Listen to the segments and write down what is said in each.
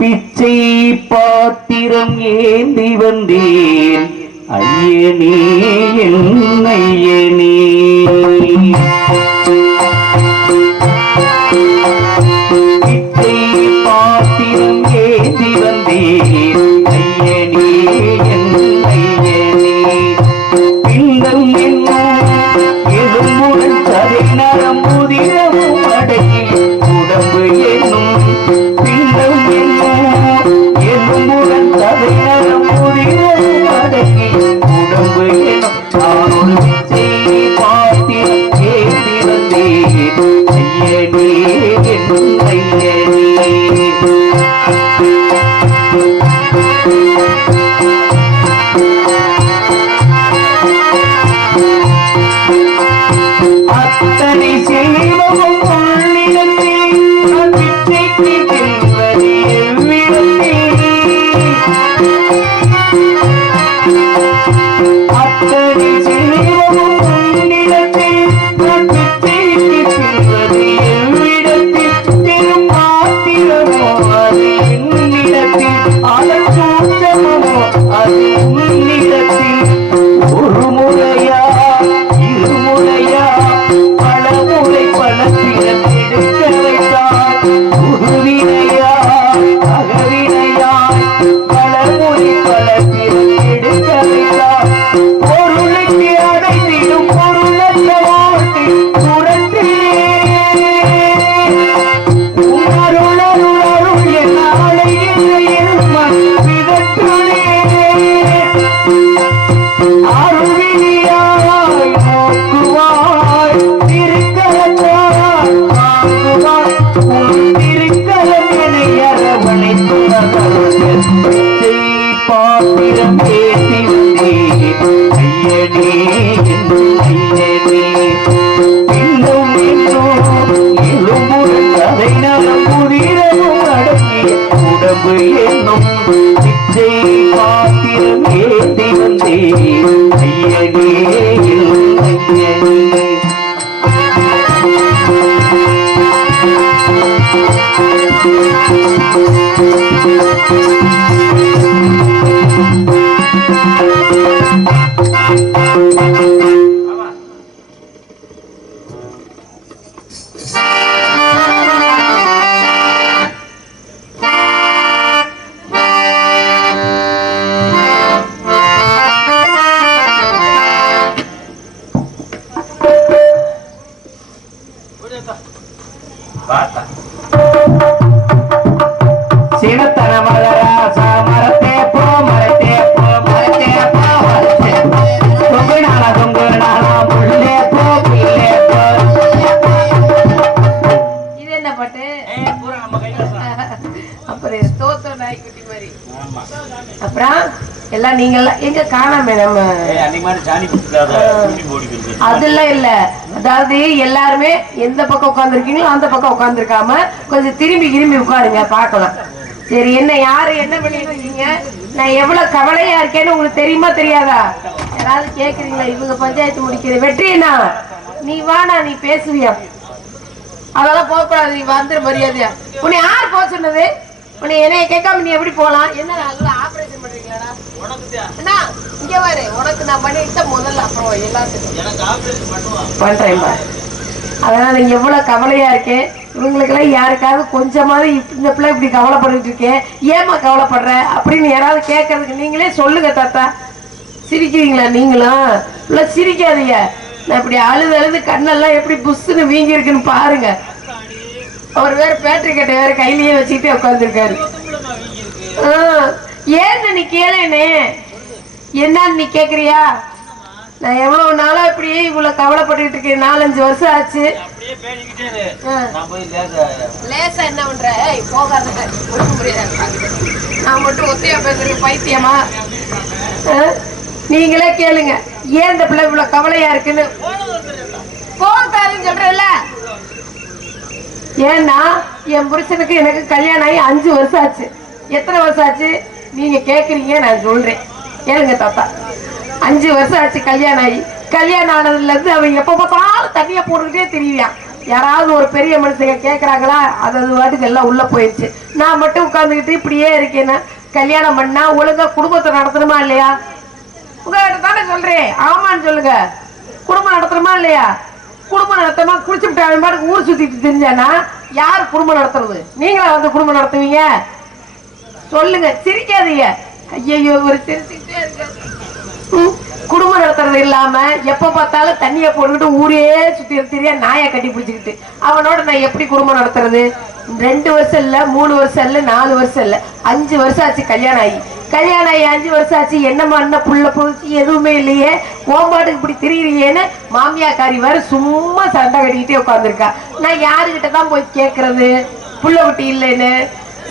பிச்சை பாத்திரம் ஏந்தி வந்தேன் ஐயனே என் ஐயனே. பிச்சை பாத்திரம் ஏந்தி வந்தேன் ஐயனே என் ஐயனே. பிண்டம் என்னும் எலும்புடன் சதை நரம் முதிரவும் அடங்கி உடம்பு என்னும் பிண்டம் என்னும் எலும்புடன் சதை நரம் முதிரவும் அடங்கி உடம்பு என்னும் நான் ஒரு பிச்சை பாத்திரம் ஏந்தி வந்தேன் ஐயனே என் ஐயனே. அத்தனை செல்வமும் உள்ளிடத்தில் பிச்சைக்கு செல்வது எவ்விடத்தில். அத்தனை செல்வமும் உள்ளிடத்தில் பிச்சைக்கு செல்வது எவ்விடத்தில். பெரும் பாத்திரமோ அது என்னிடத்தில், அதன் சூட்சமோ அது உன்னிடத்தில். ஒரு முறையா இருமுறையா பலமுறை பல பிறர் எடுக்க வைத்தார். புதுவினையா அகவினையாய் பலமுறை பல பிறர் எடுக்க வைத்தார். பொருளுக்கு அடைந்திடும் பொருளற்ற வாழ்க்கை சுரத்திலே உணருள் அருள் அருள் என அலைகின்ற என் மண் விதற்றுளே. அருவியாய் நோக்குவாய் திருக்கரத்தாய் தாங்குவாய் உன் திருக்கரம் என்னை அரவணைத்து நகருங்கள். பிச்சை பாத்திரம் ஏந்தி வந்தேன் ஐயனே என் ஐயனே. பின்னும் இன்னும் எலும்புடன் சதை நரம் முதிரவும் அடங்கிய உடம்பு என்னும் பிச்சை பாத்திரம் ஏந்தி வந்தேன் ஐயனே என் ஐயனே. சினத்தன மலராசா மரத்தே போ மரத்தே போ மரத்தே போ மரத்தே தொங்குனால தொங்குனால புள்ளே போ புள்ளே போ. இது என்ன பாட்டு? அப்புறம் தோத்த நாய்க்குட்டி மாதிரி. அப்புறம் எல்லாம் நீங்க எல்லாம் எங்க காணாம நம்ம அதெல்லாம் இல்ல. அதாவது எல்லாருமே எந்த பக்கம் உட்கார்ந்துருக்கீங்களோ அந்த பக்கம் உட்கார்ந்துருக்காம கொஞ்சம் திரும்பி திரும்பி உட்காருங்க பாக்கலாம். சரி, என்ன யாரு என்ன பண்ணிட்டு இருக்கீங்க? நான் எவ்வளவு கவலையா இருக்கேன்னு உங்களுக்கு தெரியுமா தெரியாதா? யாராவது கேக்குறீங்களா? இவங்க பஞ்சாயத்து முடிக்கிறது வெற்றினா நீ வானா நீ பேசுவியா? அதெல்லாம் போக கூடாது. நீ வந்துரு மரியாதையா. உன்னை யார் போக சொன்னது? உன்னை என்னைய கேட்காம நீ எப்படி போலாம்? என்ன ஆபரேஷன் பண்றீங்களா? என்ன இங்க பாரு, உனக்கு நான் பண்ணிட்டு முதல்ல அப்புறம் எல்லாத்துக்கும் பண்றேன் பாரு. அதனால எவ்வளவு கவலையா இருக்கேன். இவங்களுக்கு எல்லாம் யாருக்காவது கொஞ்சமாவது இந்த பிள்ளை இப்படி கவலைப்பட்டு இருக்கேன், ஏமா கவலைப்படுற அப்படின்னு யாராவது கேட்கறதுக்கு நீங்களே சொல்லுங்க தாத்தா. சிரிக்கிறீங்களா நீங்களும்? இல்ல சிரிக்காதீங்க. நான் இப்படி அழுது அழுது கண்ணெல்லாம் எப்படி புஷ்ன்னு வீங்கி இருக்குன்னு பாருங்க. அவர் வேற பேட்டரி கட்டை வேற கையிலேயே வச்சுக்கிட்டே உட்காந்துருக்காரு. ஏன்னு நீ கேளேனே, என்னன்னு நீ கேக்குறியா? நான் எவ்வளவு நாளா இப்படியே இவ்வளவு கவலைப்பட்டு இருக்கேன். 4-5 வருஷம் ஆச்சு. லேசா என்ன பண்ற? போகாத நான் மட்டும் ஒத்தையா பேசுறேன் பைத்தியமா? நீங்களே கேளுங்க, ஏன் இந்த பிள்ளை இவ்வளவு கவலையா இருக்குன்னு. போகாதுன்னு சொல்றேன்ல. ஏன்னா என் புருஷனுக்கு எனக்கு கல்யாணம் ஆகி 5 வருஷம் ஆச்சு. எத்தனை வருஷம் ஆச்சு நீங்க கேக்குறீங்க, நான் சொல்றேன் கேளுங்க தாத்தா. 5 வருஷம் ஆச்சு கல்யாணம் ஆகி. கல்யாணம் ஆனதுல இருந்து அவன் எப்ப பார்த்தாலும் தண்ணிய போட்டுக்கிட்டே தெரியுவான். யாராவது ஒரு பெரிய மனுஷங்க கேக்குறாங்களா அது வாட்டுக்கு எல்லாம் உள்ள போயிடுச்சு. நான் மட்டும் உட்கார்ந்துக்கிட்டு இப்படியே இருக்கேன்னா கல்யாணம் பண்ணா ஒழுங்கா குடும்பத்தை நடத்தணுமா இல்லையா? உங்ககிட்ட தானே சொல்றேன், ஆமான்னு சொல்லுங்க. குடும்பம் நடத்தணுமா இல்லையா? குடும்பம் நடத்தமா குடிச்சுட்டு அவன் பாட்டுக்கு ஊர் சுத்திட்டு தெரிஞ்சானா யார் குடும்பம் நடத்துறது? நீங்களா வந்து குடும்பம் நடத்துவீங்க? சொல்லுங்க, சிரிக்காதீங்க. ஐயோ ஒரு சிரிச்சுக்கிட்டே இருக்க. குடும்பம் நடத்துறது இல்லாம எப்ப பார்த்தாலும் தண்ணிய போட்டுக்கிட்டு ஊரே சுத்தி தெரியா நாயை கட்டி பிடிச்சுக்கிட்டு அவனோட நான் எப்படி குடும்பம் நடத்துறது? 2 வருஷம் இல்ல, 3 வருஷம் இல்ல, 4 வருஷம் இல்ல, 5 வருஷம் ஆச்சு கல்யாணம் ஆகி. 5 வருஷம் ஆச்சு. என்னமா என்ன புள்ள புடிச்சு எதுவுமே இல்லையே, ஓம்பாட்டுக்கு இப்படி திரியிறியேன்னு மாமியாக்காரி வேற சும்மா சண்டை கட்டிக்கிட்டே உட்காந்துருக்கா. நான் யாருகிட்ட தான் போய் கேக்குறது புள்ள குட்டி இல்லைன்னு?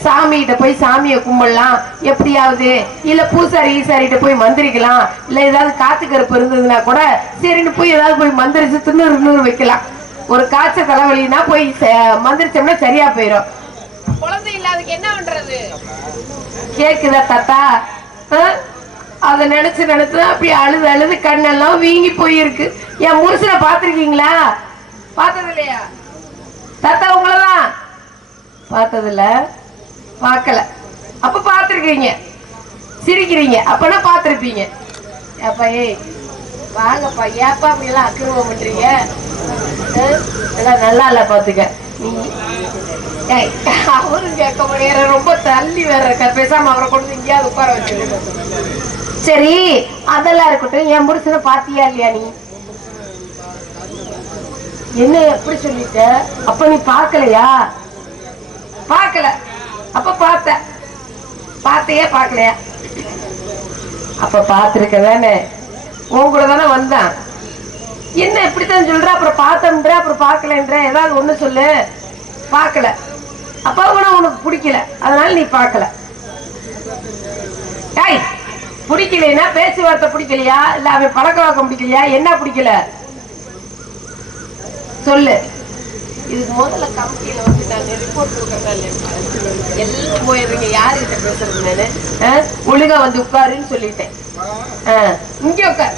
சாமிகிட்ட போய் சாமியை கும்பிடலாம் எப்படியாவது, இல்ல பூசாரி ஈசாரிகிட்ட போய் மந்திரிக்கலாம், இல்ல ஏதாவது காத்து கருப்பு இருந்ததுன்னா கூட சரின்னு போய் ஏதாவது போய் மந்திரிச்சு திண்ணூறு வைக்கலாம். ஒரு காய்ச்ச தலைவலினா போய் மந்திரிச்சோம்னா சரியா போயிடும். குழந்தை இல்லாததுக்கு என்ன பண்றது? கேக்குதா தாத்தா? அத நினைச்சு அப்படி அழுது கண்ணெல்லாம் வீங்கி போயிருக்கு. என் முருசனை பாத்திருக்கீங்களா? பார்த்தது இல்லையா தாத்தா? உங்களதான் பார்த்தது இல்ல, பார்க்கல. அப்ப பாத்திருக்கீங்க, சிரிக்கிறீங்க, அப்பனா பாத்திருப்பீங்க. ஏப்பா ஏய் வாங்கப்பா, ஏப்பா அப்படி எல்லாம் அக்கிரமம் பண்றீங்க? நல்லா இல்ல பாத்துக்க. அவரும் கேட்க முடியாத ரொம்ப தள்ளி வேற, பேசாம அவரை கொண்டு எங்கேயாவது உட்கார வச்சு. சரி அதெல்லாம் இருக்கட்டும், என் முடிச்சத பாத்தியா இல்லையா? நீ என்ன எப்படி சொல்லிட்ட? அப்ப நீ பாக்கலையா? பாக்கல. அப்ப பார்த்தையா பாக்கலையா? அப்ப பாத்துருக்க தானே, உன் கூட தானே வந்தான். என்ன இப்படித்தான் சொல்ற? அப்புறம் பார்த்தன்ற, அப்புறம் பாக்கலன்ற, ஏதாவது ஒண்ணு சொல்லு. பாக்கல. அப்ப கூட உனக்கு பிடிக்கல, அதனால நீ பாக்கல. பிடிக்கலைன்னா பேச்சுவார்த்தை பிடிக்கலையா, இல்ல அவன் பழக்க வழக்கம் பிடிக்கலையா, என்ன பிடிக்கல சொல்லு. இதுக்கு முதல்ல கமிட்டியில வந்து நாங்க ரிப்போர்ட் கொடுக்கறதா எல்லாம் போயிருங்க. யாருகிட்ட பேசுறது? நானு ஒழுங்கா வந்து உட்காருன்னு சொல்லிட்டேன். இங்க உட்காரு,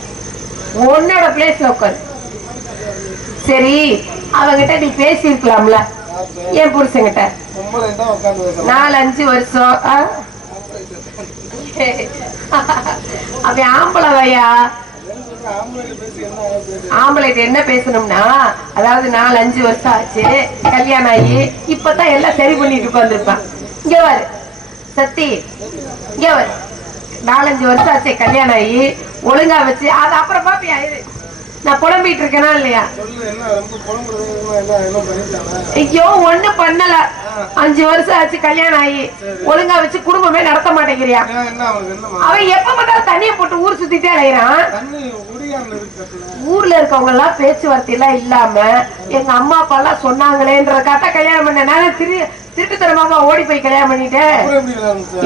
உன்னோட பிளேஸ்ல உட்காரு. சரி அவங்கிட்ட நீ பேசி இருக்கலாம்ல, என் புருஷங்கிட்ட 4-5 வருஷம். அவன் ஆம்பளவையா? ஆம்பளைட்ட என்ன பேசணும்னா, அதாவது 4-5 வருஷம் ஆச்சு கல்யாணம் ஆகி, இப்பதான் எல்லாம் சரி பண்ணிட்டு உட்காந்துருப்பான். இங்க வரு சத்தி, இங்க வரு. 4-5 வருஷம் ஆச்சு கல்யாணம் ஆகி, ஒழுங்கா வச்சு அது அப்புறம் பாப்பியா? இது நான் புலம்பிட்டு இருக்கேனா இல்லையா? ஐயோ ஒண்ணு பண்ணல. 5 வருஷம் ஆச்சு கல்யாணம் ஆகி, ஒழுங்கா வச்சு குடும்பமே நடத்த மாட்டேங்கிறியா? அவன் எப்ப பார்த்தாலும் தண்ணியை போட்டு ஊர் சுத்திட்டே அலையிறான். ஊர்ல இருக்கவங்க எல்லாம் பேச்சுவார்த்தை எல்லாம் இல்லாம எங்க அம்மா அப்பா எல்லாம் சொன்னாங்களேன்றதுக்காக கல்யாணம் பண்ண. நானும் திருட்டுத்தனமாமா ஓடி போய் கல்யாணம் பண்ணிட்டேன்.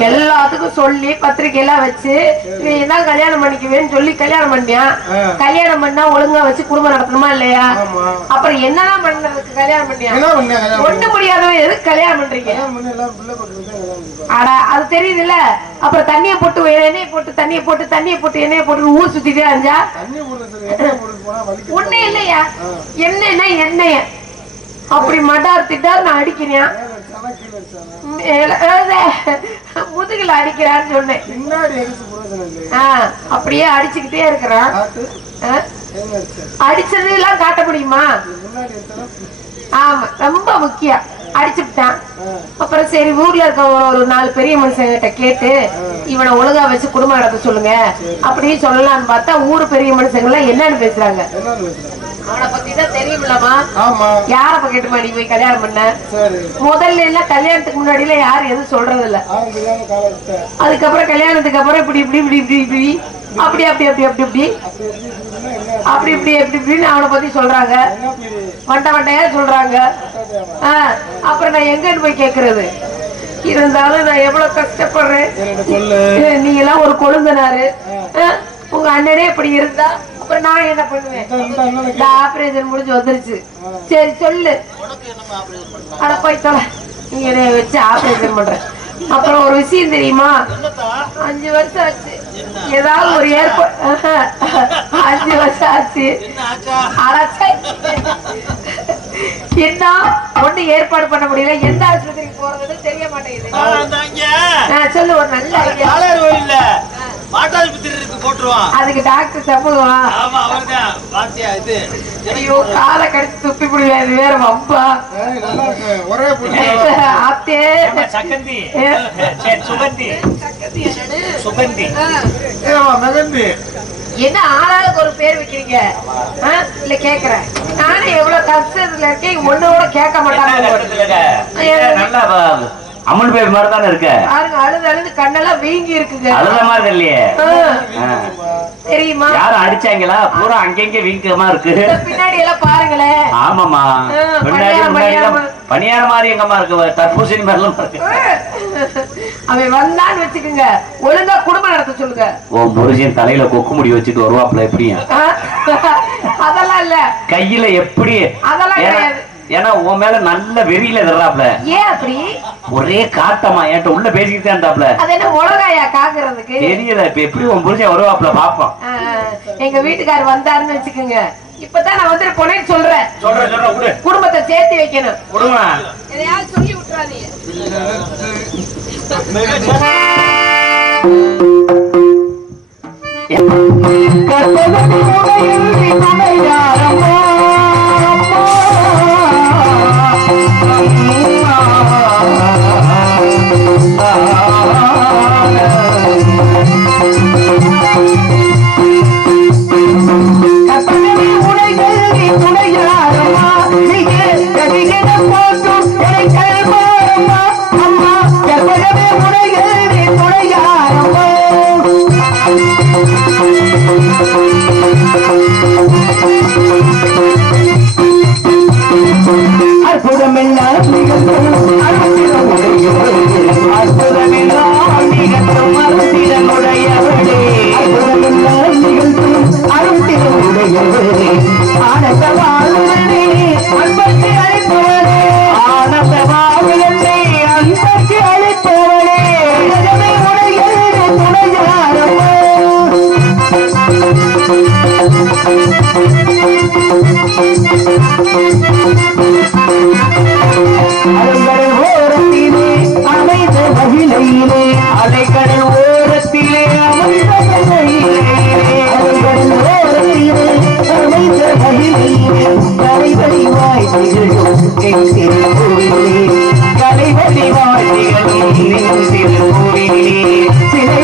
எல்லாத்துக்கும் சொல்லி பத்திரிக்கை எல்லாம் வச்சு இதான் கல்யாணம் பண்ணிக்குவேன்னு சொல்லி கல்யாணம் பண்ணியான். கல்யாணம் பண்ணா ஒழுங்கா வச்சு குடும்பம் நடத்தணுமா இல்லையா? அப்புறம் என்னதான் பண்றதுக்கு கல்யாணம் பண்ணியா? ஒண்ணு முடியாதவன் எதுக்கு கல்யாணம் பண்றீங்க? ஆடா அது தெரியுதுல்ல. அப்புறம் தண்ணியை போட்டு எண்ணெயை போட்டு தண்ணியை போட்டு எண்ணெயை போட்டு ஊர் சுத்திட்டே அஞ்சா ஒண்ணு இல்லையா? என்னன்னா எண்ணெய அப்படி மட்டார் திட்டார் நான் அடிக்கிறேன், முதுகுல அடிக்கிறான்னு சொன்னேன். அப்படியே அடிச்சுக்கிட்டே இருக்கிறான். அடிச்சது எல்லாம் காட்ட முடியுமா? ஆமா ரொம்ப முக்கியம். அடிச்சுட்டான். அப்புறம் சரி ஊர்ல இருக்க ஒரு 4 பெரிய மனுஷங்கிட்ட கேட்டு இவனை ஒழுங்கா வச்சு குடும்பம் நடத்த சொல்லுங்க அப்படின்னு சொல்லலாம்னு பார்த்தா ஊரு பெரிய மனுஷங்க எல்லாம் என்னன்னு பேசுறாங்க? அவனை பத்தி தான் தெரியுமில்லமா? யார பக்கெட்டுமா நீ போய் கல்யாணம் பண்ண? முதல்ல எல்லாம் கல்யாணத்துக்கு முன்னாடி எல்லாம் யாரும் எதுவும் சொல்றது இல்ல. அதுக்கப்புறம் கல்யாணத்துக்கு அப்புறம் இப்படி இப்படி இப்படி இப்படி இப்படி அப்படி அப்படி அப்படி அப்படி இப்படி அப்படி இப்படி எப்படி இப்படின்னு அவனை பத்தி சொல்றாங்க. வண்டையா சொல்றாங்க. அப்புறம் நான் எங்கன்னு போய் கேக்குறது? இருந்தாலும் நான் எவ்வளவு கஷ்டப்படுறேன். நீங்க எல்லாம் ஒரு கொழுந்தனாரு, உங்க அண்ணனே இப்படி இருந்தா அப்புறம் நான் என்ன பண்ணுவேன்? ஆபரேஷன் முடிஞ்சு வந்துருச்சு. சரி சொல்லு. அட போய் தொலை, நீங்க என்னைய வச்சு ஆபரேஷன் பண்ற. அப்புறம் ஒரு விஷயம் தெரியுமா? 5 வருஷம் ஆச்சு. ஏதாவது ஒரு ஏற்பாடு 5 வருஷம் ஆச்சு. என்ன ஒண்ணு ஏற்பாடு பண்ண முடியல, எந்த ஆஸ்பத்திரிக்கு போறதுன்னு தெரிய மாட்டேங்குது. சொல்லு, ஒரு நல்ல ஐடியா. அதுக்கு டாக்டர் சம்பளம். ஐயோ, காலை கடிச்சு துப்பி முடியல, இது வேற வம்பா. ஆத்தே சகந்தி சுகந்தி சுகந்தி என்ன ஆளாளுக்கு ஒரு பேர் வைக்கிறீங்க? இல்ல கேக்குறேன், நானே எவ்வளவு கஷ்டத்துல இருக்கேன், ஒண்ணோட கேட்க மாட்டாங்க. நல்லா அம்மன் பேர் மாதிரி தானே இருக்க. பாருங்க, அழுது அழுது கண்ணெல்லாம் வீங்கி இருக்குங்க. அழுத மாதிரி இல்லையே, தெரியுமா? யாரும் அடிச்சாங்களா? பூரா அங்கங்க வீக்கமா இருக்கு. பின்னாடி எல்லாம் பாருங்களேன். ஆமாமா, பின்னாடி பணியார மாதிரி எங்கம்மா இருக்கு, தர்பூசணி மாதிரி எல்லாம் இருக்கு. அவன் வந்தான்னு வச்சுக்கோங்க, ஒழுங்கா குடும்பம் நடத்த சொல்லுங்க. உன் புருஷன் தலையில கொக்கு முடி வச்சுட்டு வருவாப்ல எப்படியா? அதெல்லாம் இல்ல, கையில எப்படி? அதெல்லாம் கிடையாது. ஏன்னா உன் மேல நல்ல வெறியில தர்றாப்ல. ஏன் அப்படி? ஒரே காட்டமா என்கிட்ட உள்ள பேசிக்கிட்டே இருந்தாப்ல. அது என்ன உலகாயா காக்குறதுக்கு? தெரியல, இப்ப எப்படி உன் புருஷன் வருவாப்ல பாப்போம். எங்க வீட்டுக்காரர் வந்தாருன்னு வச்சுக்கோங்க, இப்பதான் நான் வந்துட்டு போனேன்னு சொல்றேன். சொல்றேன், குடும்பத்தை சேர்த்து வைக்கணும். குடும்பம் எதையாவது சொல்லி விட்டுறாதீங்க. அலைக்கடல் ஓரத்திலே கலைவழி வாழ்த்திகளும் திருக்கோவிலே சிலை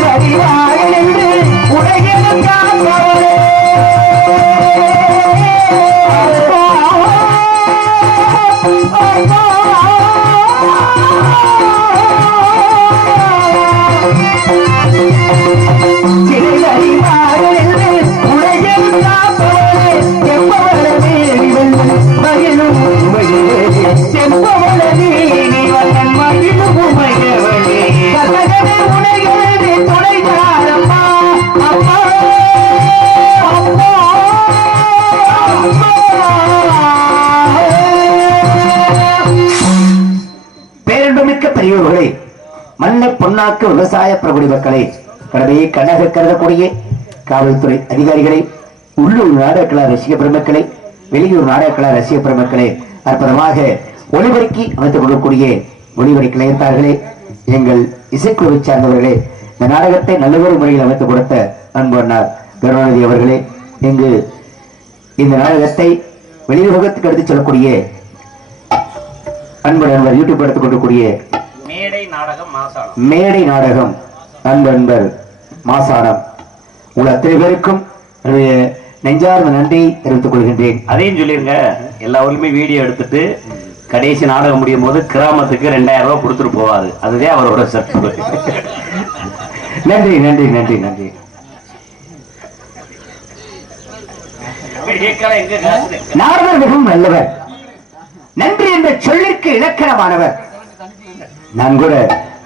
வழிவாழ் என்று உலகிலும் காப்பவரே. பெரியோர்களே, மண்ணை பொன்னாக்கு விவசாய பிரபுடி மக்களை, கடமையை கண்ணாக கருதக்கூடிய காவல்துறை அதிகாரிகளை, உள்ளூர் நாடகக்கலா ரசிக பெருமக்களை, வெளியூர் நாடகக்கலா ரசிக பெருமக்களே, அற்புதமாக ஒளிபரப்பி அமைத்துக் கொள்ளக்கூடிய ஒளிபரி கிளையத்தார்களே, எங்கள் இசைக்குழுவை சார்ந்தவர்களே, இந்த நாடகத்தை நல்லதொரு முறையில் அமைத்துக் கொடுத்த அன்பு அண்ணார் கருணாநிதி அவர்களே, இங்கு இந்த நாடகத்தை வெளியுலகத்துக்கு எடுத்துச் செல்லக்கூடிய அன்பு நண்பர் யூடியூப் எடுத்துக் கொள்ளக்கூடிய மேடை நாடகம் அன்பர் மாசானம் உங்கள் அத்தனை பேருக்கும் நெஞ்சார்ந்த நன்றி தெரிவித்துக் கொள்கின்றேன். அதையும் சொல்லிருங்க, எல்லா ஊருமே வீடியோ எடுத்துட்டு கடைசி நாடகம் முடியும் போது கிராமத்துக்கு 2000 ரூபாய் கொடுத்துட்டு போவாரு. அதுவே அவரோட சர்ப்பு. நன்றி நன்றி நன்றி நன்றி. நாரதர் மிகவும் நல்லவர், நன்றி என்ற சொல்லிற்கு இலக்கணமானவர். நான் கூட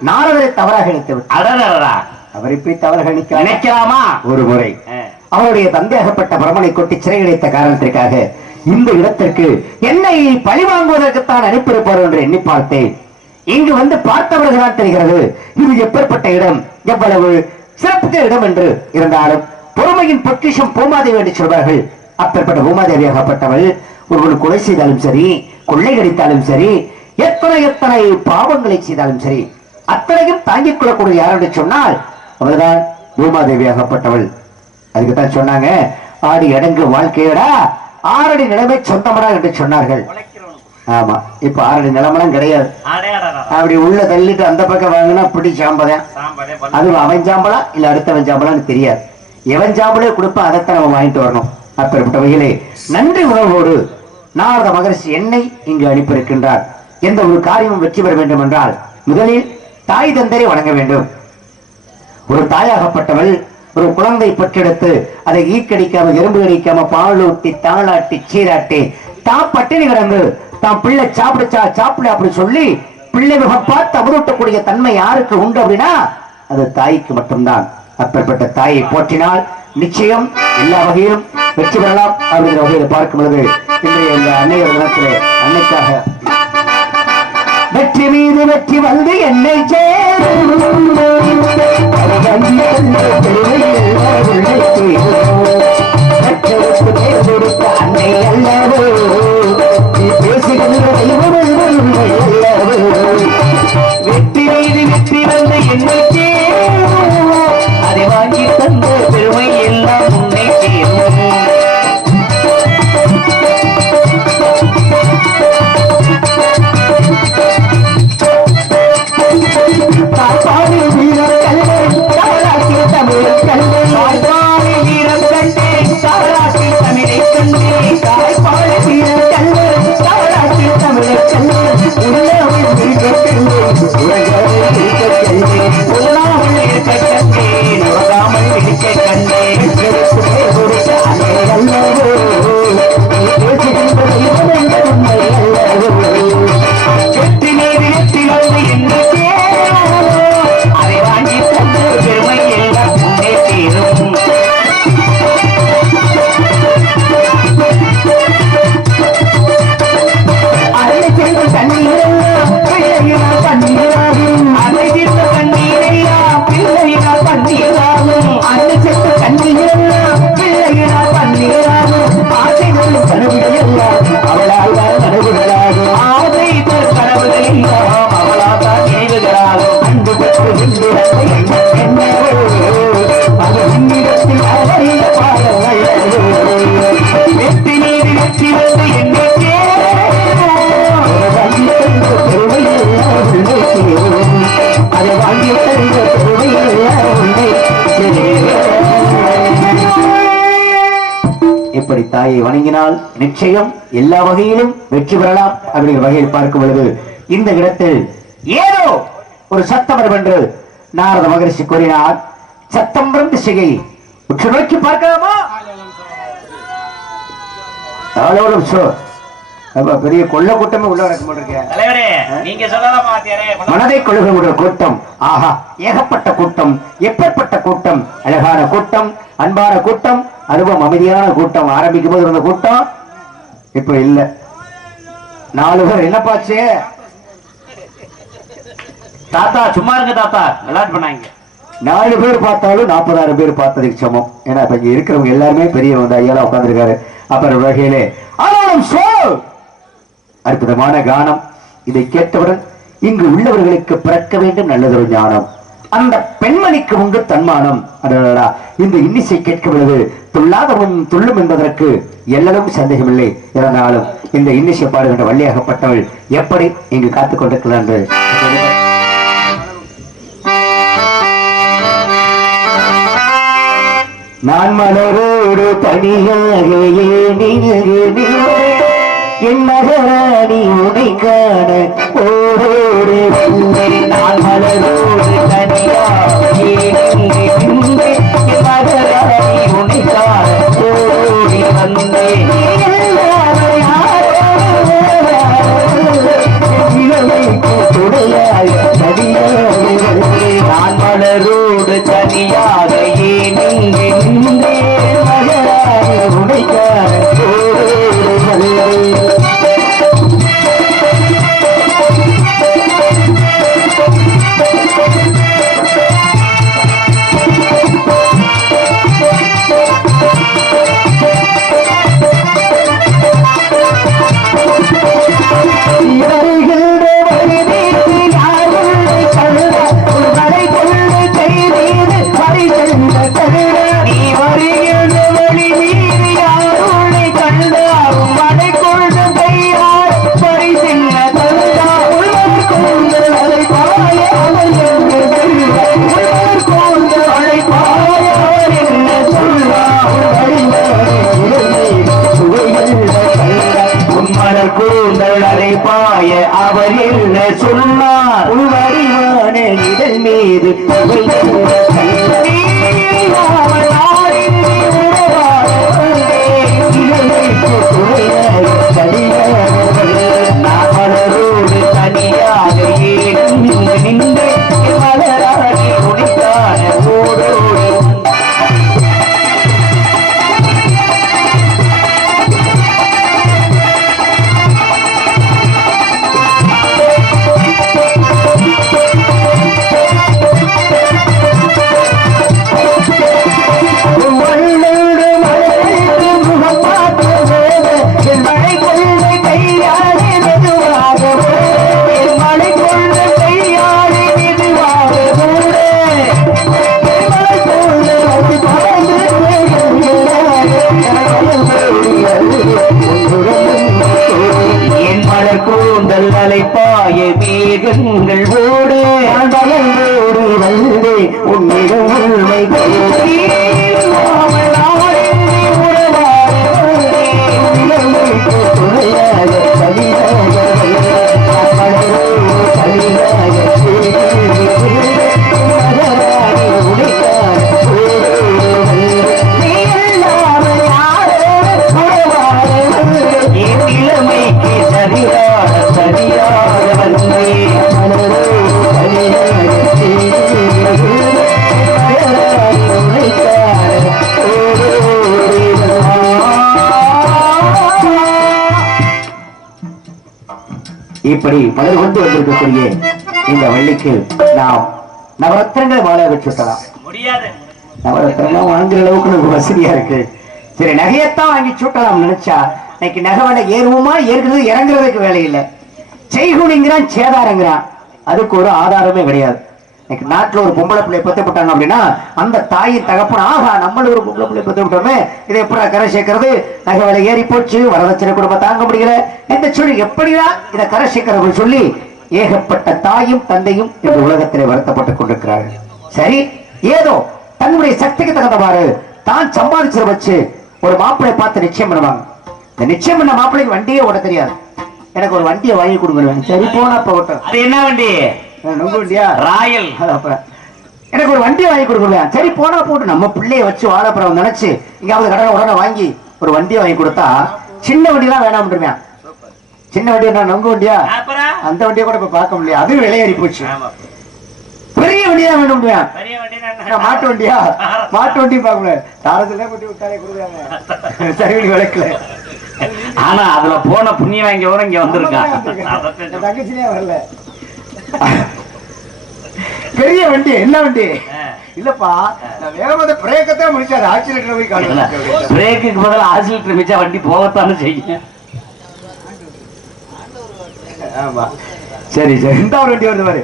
நாரதரை தவறாக நினைத்தவர். அவரை போய் தவறாக நினைக்கலாமா? ஒரு முறை அவருடைய தந்தையாகப்பட்ட பிரமனை கொட்டி சிறையடைத்த காரணத்திற்காக இந்த இடத்திற்கு என்னை பழி வாங்குவதற்குத்தான் அனுப்பியிருப்பார் என்று எண்ணி பார்த்தேன். இங்கு வந்து பார்த்தவர்களால் தெரிகிறது இது எப்பேற்பட்ட இடம், எவ்வளவு சிறப்புத்த இடம் என்று. இருந்தாலும் பொறுமையின் பொக்கிஷம் பூமாதேவி என்று சொல்வார்கள். அப்பேற்பட்ட பூமாதேவியாகப்பட்டவள் ஒருவர் கொலை செய்தாலும் சரி, கொள்ளையடித்தாலும் சரி, எத்தனை எத்தனை பாவங்களை செய்தாலும் சரி, அத்தனையும் தாங்கிக் கொள்ளக்கூடிய யார் என்று சொன்னால் அவள்தான் பூமாதேவியாகப்பட்டவள். அதுக்குத்தான் சொன்னாங்க, ஆடி அடங்கு வாழ்க்கையடா, ஆறடி நிலைமை சொந்தமடா என்று சொன்னார்கள். ஆமா, இப்ப ஆறடி நிலமெல்லாம் கிடையாது. அப்படி உள்ள தள்ளிட்டு அந்த பக்கம் வாங்கினா பிடி சாம்பதான். அதுவும் அவன் சாம்பலா இல்ல அடுத்தவன் சாம்பலான்னு தெரியாது. எவன் சாம்பலே கொடுப்பான், அதைத்தான் நம்ம வாங்கிட்டு வரணும். அப்படிப்பட்ட வகையிலே நன்றி உணர்வோடு நாரத மகரிஷி என்னை இங்கு அனுப்பியிருக்கின்றார். எந்த ஒரு காரியமும் வெற்றி பெற வேண்டும் என்றால் முதலில் தாய் தந்தரை வணங்க வேண்டும். ஒரு தாயாகப்பட்டவள் ஒரு குழந்தை பெற்றெடுத்து அதை ஈக்கடிக்காம எறும்பு கடிக்காம பாலூட்டி தாளாட்டி சீராட்டி தான் பட்டினி கிடந்து தான் பிள்ளை சாப்பிடுச்சா சாப்பிடு அப்படி சொல்லி பிள்ளை முகம் பார்த்து அமுதூட்டக்கூடிய தன்மை யாருக்கு உண்டு அப்படின்னா அது தாய்க்கு மட்டும்தான். அப்பேற்பட்ட தாயை போற்றினால் நிச்சயம் எல்லா வகையிலும் வெற்றி பெறலாம் அப்படிங்கிற வகையில் பார்க்கும் பொழுது இன்றைய இந்த அன்னையர் தினத்திலே அன்னைக்காக வெற்றி மீது வெற்றி வந்து என்னை அன்னை அல்லவோ பேசுகின்ற வெற்றி மீது வெற்றி வந்து என்னை அதை வாங்கி தந்த பெருமை எல்லாம் உன்னை சேரும். தாய்ப்பாடு வீரம் கல்லை தாராட்டி தமிழை கல்லை தாய்ப்பாடு வீரம் கண்டே தாராட்டி தமிழை கண்டே தாய்ப்பாடு வீரம் கல்லை தாராட்டி தமிழை கல்லை உள்ளவள் இருக்க கல்லை உலகாமல் இருக்க கல்லை உள்ளாமல் இருக்க கண்டே நோகாமல் இருக்க கண்டே கொடுத்த அன்னை அல்லவோ பேசுகின்ற தெய்வம் என்ற உண்மை அல்லவோ வெற்றி மீது வெற்றி வந்து என்ன அதை வாங்கி தந்த பெருமை எல்லாம் முன்னே தீரும். அதை செய்த கண்ணீரெல்லாம் பிள்ளையினால் பன்னீராகும். அதை செய்த கண்ணீரெல்லாம் பிள்ளையினால் பன்னீராகும். அதை செய்த கண்ணீரெல்லாம் பிள்ளையினால் பன்னீராகும். ஆசைகளும் கனவுகள் எல்லாம் அவளால் தான் கனவுகளாகும். ஆசை கனவுகள் எல்லாம் அவளால் தான் நினைவுகளாகும். அன்பு பெற்று வென்று என்னவோ அது என்னிடத்தில் அவரைய பாடல் வெற்றி மீது வெற்றி வந்து என்னை அதை வாங்கி தருகிற இப்படி தாயை வணங்கினால் நிச்சயம் எல்லா வகையிலும் வெற்றி பெறலாம் அப்படிங்கிற வகையில் பார்க்கும் பொழுது இந்த இடத்தில் ஏதோ ஒரு சத்தம் வரும் என்று நாரத மகரிஷி கூறினார். சத்தம் வரும் திசையை உற்று நோக்கி பார்க்கலாமா? பெரிய கொள்ள கூட்டமே உள்ள மனதை கொள்ளுகிற கூட்டம். ஆஹா, ஏகப்பட்ட கூட்டம், எப்பேற்பட்ட கூட்டம், அழகான கூட்டம், அன்பான கூட்டம், அனுபவம் அமைதியான கூட்டம். ஆரம்பிக்கும் போது இருந்த கூட்டம் இப்ப இல்ல. 4 பேர் என்னப்பாச்சு தாத்தா சும்மா இருங்க தாத்தா விளையாட்டு பண்ணாங்க. 4 பேர் பார்த்தாலும் 40,000 பேர் பார்த்ததுக்கு சமம். ஏன்னா இப்ப இங்க இருக்கிறவங்க எல்லாருமே பெரியவங்க ஐயால உட்கார்ந்துருக்காரு. அப்புறம் வகையிலே அற்புதமான கானம். இதை கேட்டவுடன் இங்கு உள்ளவர்களுக்கு பிறக்க வேண்டும் நல்லதொரு ஞானம். அந்த பெண்மணிக்கு உண்டு தன்மானம். இந்த இன்னிசை கேட்கும் பொழுது துள்ளாதவன் துள்ளும் என்பதற்கு எல்லலும் சந்தேகமில்லை. இருந்தாலும் இந்த இன்னிசை பாடுகின்ற வள்ளியாகப்பட்டவள் எப்படி இங்கு காத்துக் கொண்டிருக்கிறார் என்று நான் மலரோடு தனியாக என் மகராணி உனை காண ஓரோடு நான் மலரோடு தனியாக என் மகராணி உனை காண ஓடி வந்தேன். நான் மலரோடு தனியாக மகராணி உனை காண ஓடி மலர் கூந்தல் அலைப்பாய அவர் என்ன சொன்னார் உள்வடிவான இதழ் மீது மலரோடு தனியாக ஏன் நின்று மலராகி முடித்தான ஓடோடு கூந்தல் அலைப்பாய மேகங்கள் ஓடு ஆண்டோடு வந்து உன்னிடம் உண்மை இப்படி பலர் கொண்டு வந்திருக்கக்கூடிய இந்த வள்ளிக்கு நாம் நவரத்தினங்களை வாழ வச்சுக்கலாம். நவரத்தினம் வாங்குற அளவுக்கு நமக்கு வசதியா இருக்கு. சரி, நகையத்தான் வாங்கி சூட்டலாம் நினைச்சா இன்னைக்கு நகை விலை ஏறுவோமா ஏற்கிறது இறங்குறதுக்கு வேலை இல்லை. செய்குனிங்கிறான், சேதாரங்கிறான், அதுக்கு ஒரு ஆதாரமே கிடையாது. இன்னைக்கு நாட்டுல ஒரு பொம்பளை பிள்ளை பெற்றப்பட்டாங்க அப்படின்னா அந்த தாயின் தகப்பன ஆகா நம்மள ஒரு பொம்பளை பிள்ளை பெற்றப்பட்டோமே, இதை எப்படி கரை சேர்க்கிறது, நகை விலை ஏறி போச்சு, வரதட்சணை குடும்பம் தாங்க முடியல, இந்த சொல்லி எப்படிதான் இதை கரை சேர்க்கிறது சொல்லி ஏகப்பட்ட தாயும் தந்தையும் இந்த உலகத்திலே வருத்தப்பட்டுக் கொண்டிருக்கிறார்கள். சரி, ஏதோ தன்னுடைய சக்திக்கு தகுந்தவாறு தான் சம்பாதிச்சத வச்சு ஒரு மாப்பிள்ளை பார்த்து நிச்சயம் பண்ணுவாங்க. இந்த நிச்சயம் பண்ண மாப்பிள்ளைக்கு வண்டியே ஓட தெரியாது. எனக்கு ஒரு வண்டியை வாங்கி கொடுக்குறேன். சரி போனா போகட்டும். அது என்ன வண்டி? வண்டியா? ராயல். எனக்கு ஒரு வண்டியை வாங்கி கொடுக்குறேன். சரி போனா போட்டு நம்ம பிள்ளைய வச்சு வாழைப்பழம் நினைச்சு இங்காவது கடனை உடனே வாங்கி ஒரு வண்டியை வாங்கி கொடுத்தா சின்ன வண்டி தான் வேணாம். சின்ன வண்டி என்ன நொங்கு வண்டியா? அந்த வண்டியை கூட இப்ப பார்க்க முடியாது, அது விலையேறி போச்சு. பெரிய வண்டியா வேணும். மாட்டு வண்டியா? மாட்டு வண்டி பார்க்க முடியாது. தாரத்துல கொட்டி விட்டாலே கொடுக்குறாங்க, சரி விளக்கல. ஆனா அதுல போன புண்ணிய வாங்கி இங்க வந்திருக்கான். தங்கச்சினே வரல. பெரிய வண்டி என்ன வண்டி? இல்லப்பா, வேகமாக பிரேக்கத்தான் முடிச்சாரு. ஆக்சிலேட்டர் போய் காணல. பிரேக்குக்கு பதில் ஆக்சிலேட்டர் மிச்சா வண்டி போகத்தானே செய்யும். ஆமா, சரி சரி. இந்த ஒரு வண்டி வருது பாரு.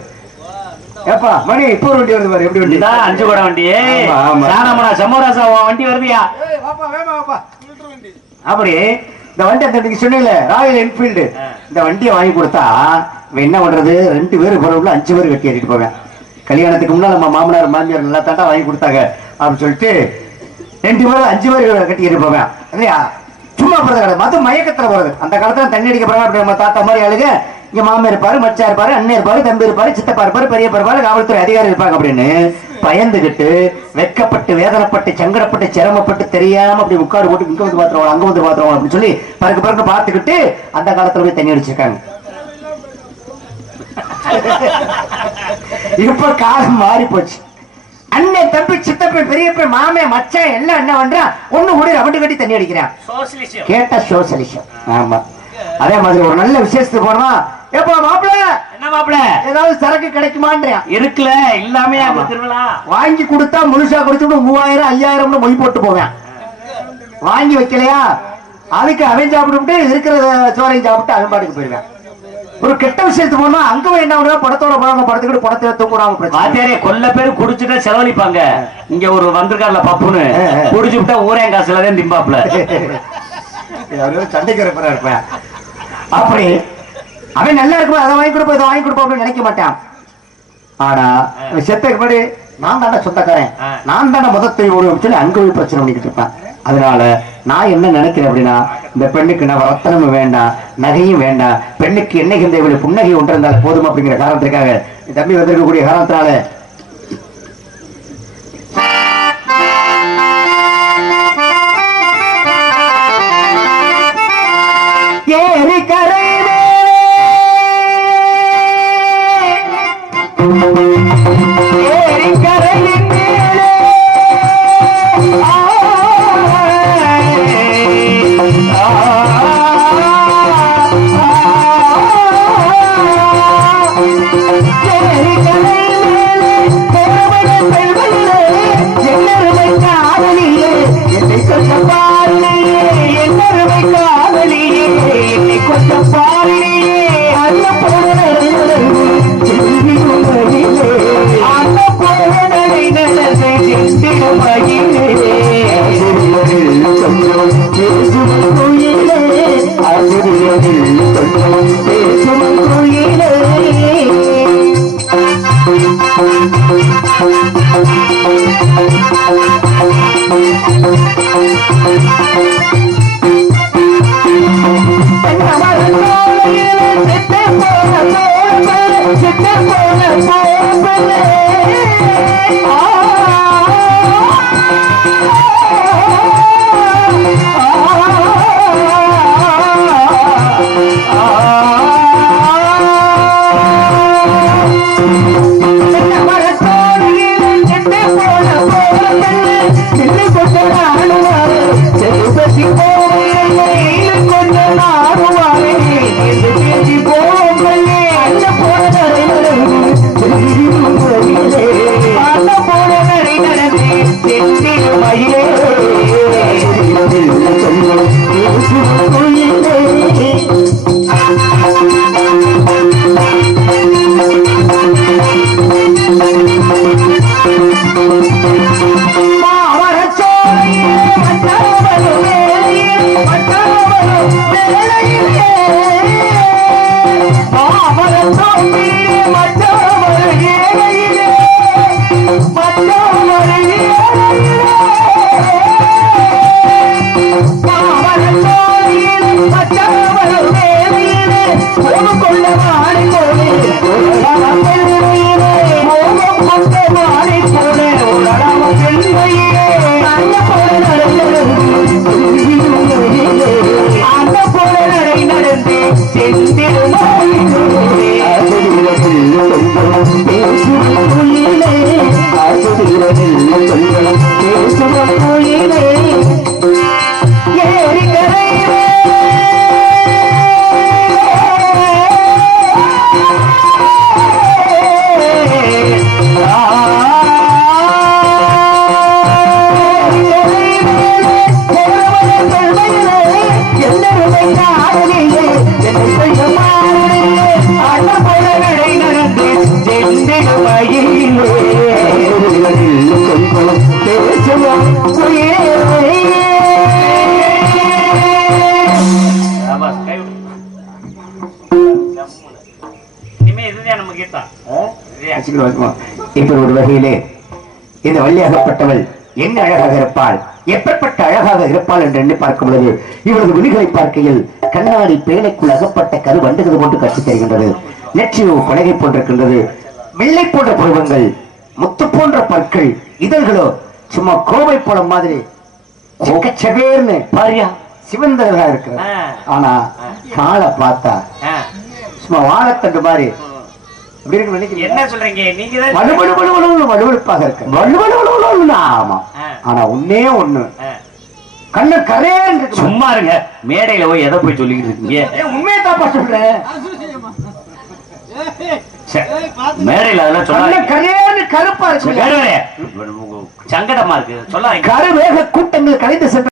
ஏப்பா மணி, இப்போ ஒரு வண்டி வருது பாரு. எப்படி வண்டி தான்? 5 கூட வண்டி. சமோராசா வண்டி வருதியா? அப்படி இந்த வண்டி அந்த சொன்னீங்கல்ல, ராயல் என்ஃபீல்டு, இந்த வண்டியை வாங்கி கொடுத்தா என்ன பண்றது? 2 பேர் போறவங்கள 5 பேர் கட்டி ஏறிட்டு போவேன். கல்யாணத்துக்கு முன்னால நம்ம மாமனார் மாமியார் நல்லா தாண்டா வாங்கி கொடுத்தாங்க அப்படின்னு சொல்லிட்டு 2 பேர் 5 பேர் கட்டி ஏறி போவேன். இல்லையா? சும்மா போறது கிடையாது, மது மயக்கத்துல போறது. அந்த காலத்துல தண்ணி அடிக்க போறாங்க. அப்படி நம்ம தாத்தா மாதிரி ஆளுங்க இங்க மாமா இருப்பாரு, மச்சா இருப்பாரு, அண்ணன் இருப்பாரு, தம்பி இருப்பாரு, சித்தப்பா இருப்பாரு, பெரியப்பா இருப்பாரு, காவல்துறை அதிகாரி இருப்பாங்க அப்படின்னு பயந்துகிட்டு வெக்கப்பட்டு வேதனைப்பட்டு சங்கடப்பட்டு சிரமப்பட்டு தெரியாம அப்படி உட்காரு போட்டு இங்க வந்து பாத்துருவோம் அங்க வந்து பாத்துருவோம் அப்படின்னு சொல்லி பறக்கு பார்த்துக்கிட்டு அந்த காலத்துல போய் தண்ணி அடிச்சிருக்காங்க. இப்ப காலம் மாறி போச்சு. அண்ணன் தம்பி சித்தப்பை பெரியப்ப மாமே மச்சான் எல்லாம் என்ன பண்றான்? ஒண்ணு கூட ரவண்டு கட்டி தண்ணி அடிக்கிறான். கேட்ட சோசியலிசம். ஆமா, அதே மாதிரி ஒரு நல்ல விசேஷத்துக்கு போனா எப்ப மாப்பிள்ள என்ன மாப்பிள்ள ஏதாவது சரக்கு கிடைக்குமான்றியா? இருக்குல்ல, இல்லாமே திருவிழா வாங்கி கொடுத்தா முழுசா கொடுத்துட்டு 3000 5000 மொய் போட்டு போவேன். வாங்கி வைக்கலையா அதுக்கு அவன் சாப்பிட்டு இருக்கிற சோறையும் சாப்பிட்டு அவன் பாட்டுக்கு போயிருவேன். ஒரு கெட்ட விஷயத்துக்கு போனா அங்க போய் என்ன பண்ணுவா? படத்தோட படம் படத்துக்கிட்டு படத்தை தூக்கூடாம கொல்ல பேரு குடிச்சுட்டா செலவழிப்பாங்க. இங்க ஒரு வந்திருக்காருல பப்புன்னு குடிச்சு விட்டா ஊரே காசுலதான் திம்பாப்ல சண்டைக்கு இருப்பேன். அப்படி அவன் நல்லா இருக்கும், அதை வாங்கி கொடுப்போம் இதை வாங்கி கொடுப்போம் அப்படின்னு நினைக்க மாட்டான். ஆனா செத்துக்கு முன்னாடி நான் தானே சொந்தக்காரன், நான் தானே முதத்தை ஓடுவோம் சொல்லி அங்க போய் பிரச்சனை பண்ணிக்கிட்டு இருப்பேன். அதனால நான் என்ன நினைக்கிறேன் அப்படின்னா, இந்த பெண்ணுக்கு நான் ரத்தனமும் வேண்டாம், நகையும் வேண்டாம், பெண்ணுக்கு என்னைக்கு இந்த இவ்வளவு புன்னகை ஒன்று இருந்தால் போதும் அப்படிங்கிற காரணத்திற்காக என் தம்பி வந்திருக்கக்கூடிய காரணத்தினால ஏரி கரை ஏரி கரையின் மேலே இப்ப ஒரு வகையிலே இந்த வள்ளியாகப்பட்டவள் என்ன அழகாக இருப்பாள், எப்பேற்பட்ட அழகாக இருப்பாள் என்று எண்ணி பார்க்கும் பொழுது இவரது விழிகளை பார்க்கையில் கண்ணாடி பேழைக்குள் அகப்பட்ட கரு வண்டுகிறது போன்று கற்றுத் தருகின்றது. நெற்றியோ பலகை போன்றிருக்கின்றது. வெள்ளை போன்ற புருவங்கள், முத்து போன்ற பற்கள், இதழ்களோ சும்மா கோவை போல மாதிரி செவேர்னு பாரியா சிவந்ததா இருக்கு. ஆனா காலை பார்த்தா சும்மா வாழைத்தண்டு மாதிரி என்ன சொல்றீங்க நீங்க? வலுவழுப்பாக இருக்கு. ஆமா, ஆனா ஒன்னே ஒண்ணு கண்ணு கரையன் இருக்கு. சும்மா இருங்க, மேடையில போய் எதை போய் சொல்லிக்கிட்டு இருக்கீங்க? உண்மையை தாப்பா சொல்றேன். மேடையில அதெல்லாம் சொல்ல கரையன் கருப்பா இருக்கு. சங்கடமா இருக்கு சொல்ல. கரு வேக கூட்டங்கள் கலைந்து சென்ற